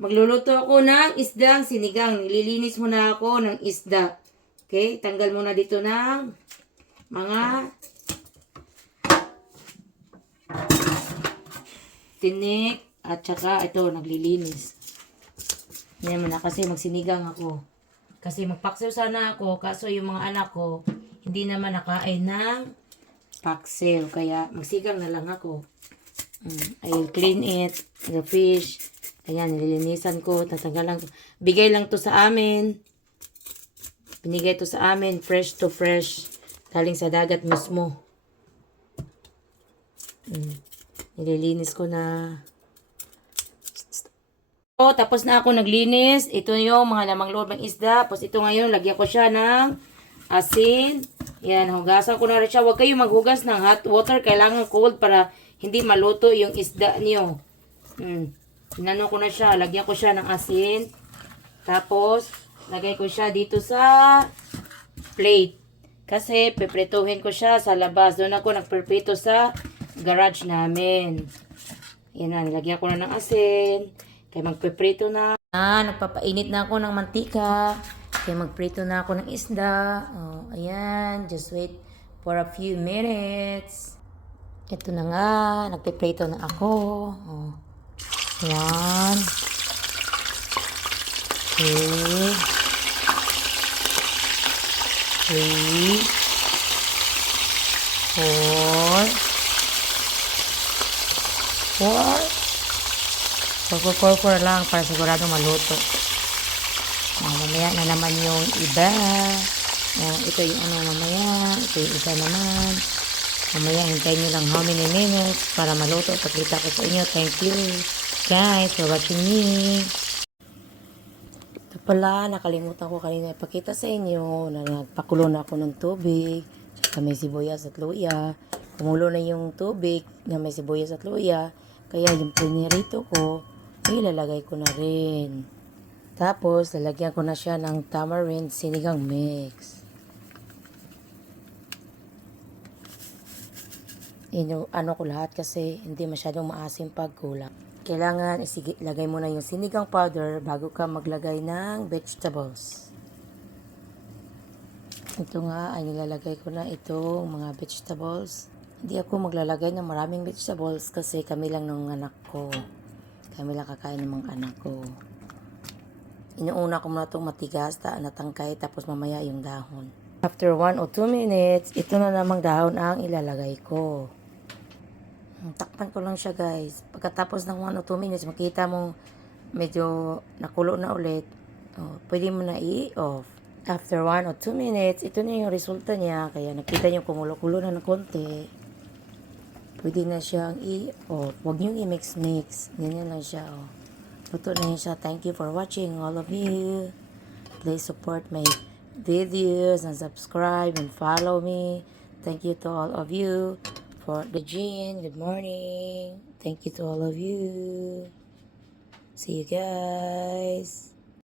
Magluluto ako ng isdang sinigang. Nililinis muna ako ng isda. Okay? Tanggal muna dito ng mga tinik at saka ito, naglilinis. Yan muna kasi magsinigang ako. Kasi magpaksiw sana ako, kaso yung mga anak ko, hindi naman nakain ng paksiw. Kaya magsigang na lang ako. I'll clean it, the fish. Ayan, nililinisan ko, tatanggalan ko. Bigay lang to sa amin. Binigay to sa amin, fresh to fresh. Galing sa dagat mismo. Nililinis ko na. So, tapos na ako naglinis. Ito yung mga lamang loob ng isda. Tapos ito ngayon, lagyan ko siya ng asin. Yan, hugasan ko na rin siya. Huwag kayo maghugas ng hot water. Kailangan cold para hindi maluto yung isda niyo. Inano ko na siya. Lagyan ko siya ng asin. Tapos, lagay ko siya dito sa plate. Kasi, peprituhin ko siya sa labas. Doon ako nagperprito sa garage namin. Yan na, nilagyan ko na ng asin. Kaya magpeprito na. Nagpapainit na ako ng mantika. Kaya magprito na ako ng isda. Ayan, just wait for a few minutes. Ito na nga, nagpiprito na ako. Ayan. Okay. 3, 4. 4 lang para sigurado maluto. Mamaya na naman yung iba. Ito yung ano mamaya. Ito yung isa naman. Mamaya hintayin nyo lang how many minutes para maluto. Pagkita ko sa inyo. Thank you guys for watching me. Ito pala, nakalimutan ko kanina ipakita sa inyo na nagpakulo na ako ng tubig. Saka may sibuyas at luya. Kumulo na yung tubig na may sibuyas at luya. Kaya yung pinirito ko, ilalagay ko na rin. Tapos, lalagyan ko na siya ng tamarind sinigang mix. Ano ko lahat kasi hindi masyadong maasim pag kulang. Kailangan ilagay mo na yung sinigang powder bago ka maglagay ng vegetables. Ito nga ay nilalagay ko na itong mga vegetables. Hindi ako maglalagay ng maraming vegetables kasi kami lang ng anak ko. Kami lang kakain ng mga anak ko. Inuuna ko muna itong matigas, natangkay, tapos mamaya yung dahon. After 1 or 2 minutes, ito na namang dahon ang ilalagay ko. Takpan ko lang siya guys. Pagkatapos ng 1 or 2 minutes, makita mong medyo nakulo na ulit. Pwede mo na i-off. After 1 or 2 minutes, ito na yung resulta niya. Kaya nakita nyo kumulo-kulo na ng konti. Pwede na siyang i-off. Huwag nyo i-mix-mix. Ganyan lang siya. Luto na yun siya. Thank you for watching all of you. Please support my videos and subscribe and follow me. Thank you to all of you. For the Jean, good morning. Thank you to all of you. See you guys.